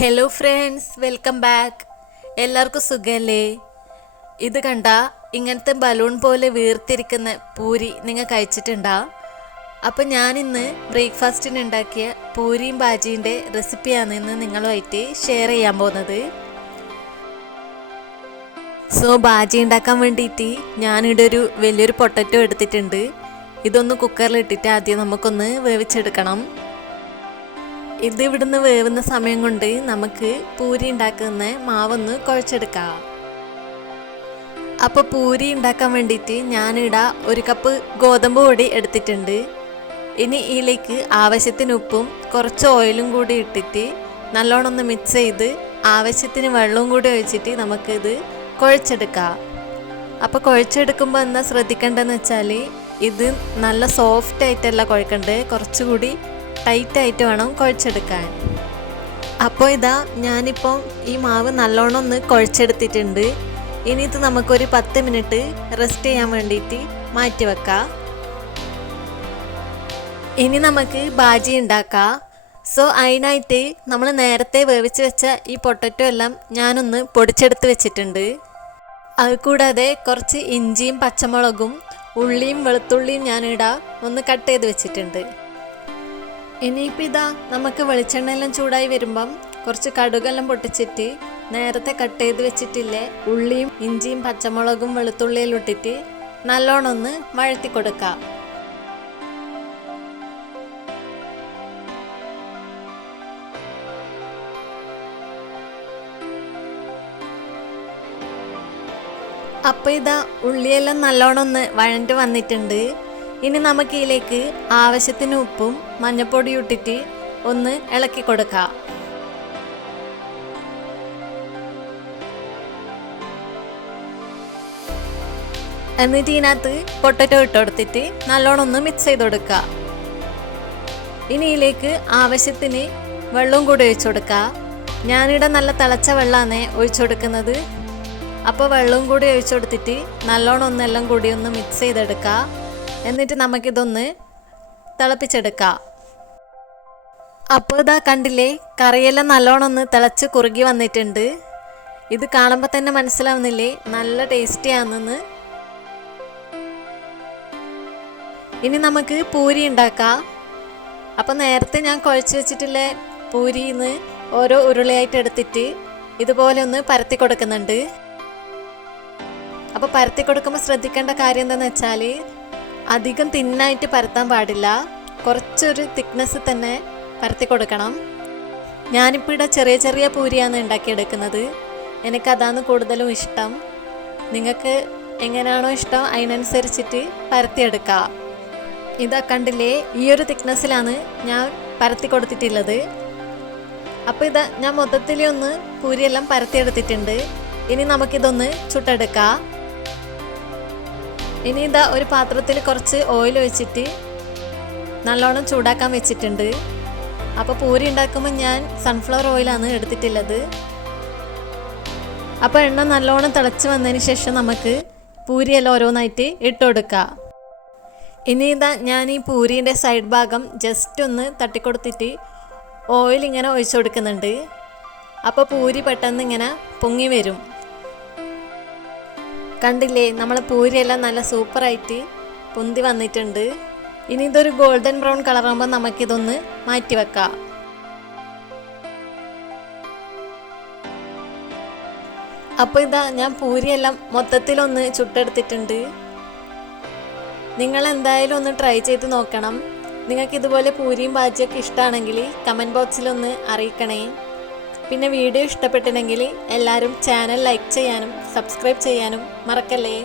Hello friends, welcome back. എല്ലാവർക്കും സുഖമല്ലേ? ഇത് കണ്ട ഇങ്ങനത്തെ ബലൂൺ പോലെ വീർത്തിരിക്കുന്ന പൂരി നിങ്ങൾ കഴിച്ചിട്ടുണ്ടോ? അപ്പം ഞാനിന്ന് ബ്രേക്ക്ഫാസ്റ്റിന് ഉണ്ടാക്കിയ പൂരിയും ബാജിൻ്റെ റെസിപ്പിയാണ് ഇന്ന് നിങ്ങളുമായിട്ട് ഷെയർ ചെയ്യാൻ പോകുന്നത്. ബാജി ഉണ്ടാക്കാൻ വേണ്ടിയിട്ട് ഞാനിവിടെ ഒരു വലിയൊരു പൊട്ടറ്റോ എടുത്തിട്ടുണ്ട്. ഇതൊന്ന് കുക്കറിലിട്ടിട്ട് ആദ്യം നമുക്കൊന്ന് വേവിച്ചെടുക്കണം. ഇത് ഇവിടുന്ന് വേവുന്ന സമയം കൊണ്ട് നമുക്ക് പൂരി ഉണ്ടാക്കുന്ന മാവൊന്ന് കുഴച്ചെടുക്കാം. അപ്പോൾ പൂരി ഉണ്ടാക്കാൻ വേണ്ടിയിട്ട് ഞാനിവിടെ ഒരു കപ്പ് ഗോതമ്പ് പൊടി എടുത്തിട്ടുണ്ട്. ഇനി ഇതിലേക്ക് ആവശ്യത്തിന് ഉപ്പും കുറച്ച് ഓയിലും കൂടി ഇട്ടിട്ട് നല്ലോണം ഒന്ന് മിക്സ് ചെയ്ത് ആവശ്യത്തിന് വെള്ളവും കൂടി ഒഴിച്ചിട്ട് നമുക്കിത് കുഴച്ചെടുക്കാം. അപ്പോൾ കുഴച്ചെടുക്കുമ്പോൾ എന്താ ശ്രദ്ധിക്കേണ്ടതെന്ന് വെച്ചാൽ ഇത് നല്ല സോഫ്റ്റ് ആയിട്ടല്ല കുഴക്കേണ്ടത്, കുറച്ചുകൂടി ടൈറ്റായിട്ട് വേണം കുഴച്ചെടുക്കാൻ. അപ്പോൾ ഇതാ ഞാനിപ്പം ഈ മാവ് നല്ലോണം ഒന്ന് കുഴച്ചെടുത്തിട്ടുണ്ട്. ഇനി ഇത് നമുക്കൊരു 10 മിനിറ്റ് റെസ്റ്റ് ചെയ്യാൻ വേണ്ടിയിട്ട് മാറ്റി വെക്കാം. ഇനി നമുക്ക് ബാജി ഉണ്ടാക്കാം. അതിനായിട്ട് നമ്മൾ നേരത്തെ വേവിച്ച് വെച്ച ഈ പൊട്ടറ്റോ എല്ലാം ഞാനൊന്ന് പൊടിച്ചെടുത്ത് വെച്ചിട്ടുണ്ട്. അതുകൂടാതെ കുറച്ച് ഇഞ്ചിയും പച്ചമുളകും ഉള്ളിയും വെളുത്തുള്ളിയും ഞാനിവിടെ ഒന്ന് കട്ട് ചെയ്ത് വെച്ചിട്ടുണ്ട്. ഇനിയിപ്പോൾ ഇതാ നമുക്ക് വെളിച്ചെണ്ണയെല്ലാം ചൂടായി വരുമ്പം കുറച്ച് കടുകെല്ലാം പൊട്ടിച്ചിട്ട് നേരത്തെ കട്ട് ചെയ്ത് വെച്ചിട്ടില്ലേ ഉള്ളിയും ഇഞ്ചിയും പച്ചമുളകും വെളുത്തുള്ളിയെല്ലാം ഇട്ടിട്ട് നല്ലോണം ഒന്ന് വഴറ്റി കൊടുക്കാം. അപ്പോൾ ഇതാ ഉള്ളിയെല്ലാം നല്ലോണം ഒന്ന് വഴണ്ട് വന്നിട്ടുണ്ട്. ഇനി നമുക്ക് ഇതിലേക്ക് ആവശ്യത്തിന് ഉപ്പും മഞ്ഞൾപ്പൊടിയും ഇട്ടിട്ട് ഒന്ന് ഇളക്കി കൊടുക്കാം. എന്നിട്ട് ഇതിനകത്ത് പൊട്ടറ്റോ ഇട്ട് കൊടുത്തിട്ട് നല്ലോണം ഒന്ന് മിക്സ് ചെയ്ത് കൊടുക്കുക. ഇനി ഇതിലേക്ക് ആവശ്യത്തിന് വെള്ളവും കൂടി ഒഴിച്ചു കൊടുക്കുക. ഞാനിവിടെ നല്ല തിളച്ച വെള്ളമാണ് ഒഴിച്ചു കൊടുക്കുന്നത്. അപ്പോൾ വെള്ളവും കൂടി ഒഴിച്ചു കൊടുത്തിട്ട് നല്ലോണം ഒന്നെല്ലാം കൂടി ഒന്ന് മിക്സ് ചെയ്തെടുക്കുക. എന്നിട്ട് നമുക്കിതൊന്ന് തിളപ്പിച്ചെടുക്കാം. അപ്പോൾ ഇതാ കണ്ടില്ലേ, കറിയെല്ലാം നല്ലോണം ഒന്ന് തിളച്ച് കുറുകി വന്നിട്ടുണ്ട്. ഇത് കാണുമ്പോൾ തന്നെ മനസ്സിലാവുന്നില്ലേ നല്ല ടേസ്റ്റിയാണെന്ന്. ഇനി നമുക്ക് പൂരി ഉണ്ടാക്കാം. അപ്പം നേരത്തെ ഞാൻ കുഴച്ച് വെച്ചിട്ടുള്ള പൂരിന്ന് ഓരോ ഉരുളയായിട്ട് എടുത്തിട്ട് ഇതുപോലെ ഒന്ന് പരത്തി കൊടുക്കുന്നുണ്ട്. അപ്പോൾ പരത്തി കൊടുക്കുമ്പോൾ ശ്രദ്ധിക്കേണ്ട കാര്യം എന്താണെന്ന് വെച്ചാൽ അധികം തിന്നായിട്ട് പരത്താൻ പാടില്ല, കുറച്ചൊരു തിക്നെസ് തന്നെ പരത്തി കൊടുക്കണം. ഞാനിപ്പോൾ ഇവിടെ ചെറിയ ചെറിയ പൂരിയാണ് ഉണ്ടാക്കിയെടുക്കുന്നത്. എനിക്കതാണ് കൂടുതലും ഇഷ്ടം. നിങ്ങൾക്ക് എങ്ങനെയാണോ ഇഷ്ടം അതിനനുസരിച്ചിട്ട് പരത്തിയെടുക്കാം. ഇതാ കണ്ടില്ലേ, ഈ ഒരു തിക്നെസ്സിലാണ് ഞാൻ പരത്തി കൊടുത്തിട്ടുള്ളത്. അപ്പോൾ ഇതാ ഞാൻ മൊത്തത്തിൽ ഒന്ന് പൂരിയെല്ലാം പരത്തിയെടുത്തിട്ടുണ്ട്. ഇനി നമുക്കിതൊന്ന് ചുട്ടെടുക്കാം. ഇനി ഇതാ ഒരു പാത്രത്തിൽ കുറച്ച് ഓയിൽ ഒഴിച്ചിട്ട് നല്ലോണം ചൂടാക്കാൻ വെച്ചിട്ടുണ്ട്. അപ്പോൾ പൂരി ഉണ്ടാക്കുമ്പോൾ ഞാൻ സൺഫ്ലവർ ഓയിലാണ് എടുത്തിട്ടുള്ളത്. അപ്പോൾ എണ്ണ നല്ലോണം തിളച്ച് വന്നതിന് ശേഷം നമുക്ക് പൂരിയെല്ലാം ഓരോന്നായിട്ട് ഇട്ട് കൊടുക്കാം. ഇനി ഇതാ ഞാൻ ഈ പൂരീൻ്റെ സൈഡ് ഭാഗം ജസ്റ്റ് ഒന്ന് തട്ടിക്കൊടുത്തിട്ട് ഓയിൽ ഇങ്ങനെ ഒഴിച്ചു കൊടുക്കുന്നുണ്ട്. അപ്പോൾ പൂരി പെട്ടെന്ന് ഇങ്ങനെ പൊങ്ങി വരും. കണ്ടില്ലേ, നമ്മളെ പൂരിയെല്ലാം നല്ല സൂപ്പറായിട്ട് പൊന്തി വന്നിട്ടുണ്ട്. ഇനി ഇതൊരു ഗോൾഡൻ ബ്രൗൺ കളറാകുമ്പോൾ നമുക്കിതൊന്ന് മാറ്റി വെക്കാം. അപ്പോൾ ഇതാ ഞാൻ പൂരിയെല്ലാം മൊത്തത്തിലൊന്ന് ചുട്ടെടുത്തിട്ടുണ്ട്. നിങ്ങൾ എന്തായാലും ഒന്ന് ട്രൈ ചെയ്ത് നോക്കണം. നിങ്ങൾക്ക് ഇതുപോലെ പൂരിയും ബാജിയൊക്കെ ഇഷ്ടമാണെങ്കിൽ കമൻറ്റ് ബോക്സിലൊന്ന് അറിയിക്കണേ. പിന്നെ വീഡിയോ ഇഷ്ടപ്പെട്ടിട്ടുണ്ടെങ്കിൽ എല്ലാവരും ചാനൽ ലൈക്ക് ചെയ്യാനും സബ്സ്ക്രൈബ് ചെയ്യാനും മറക്കല്ലേ.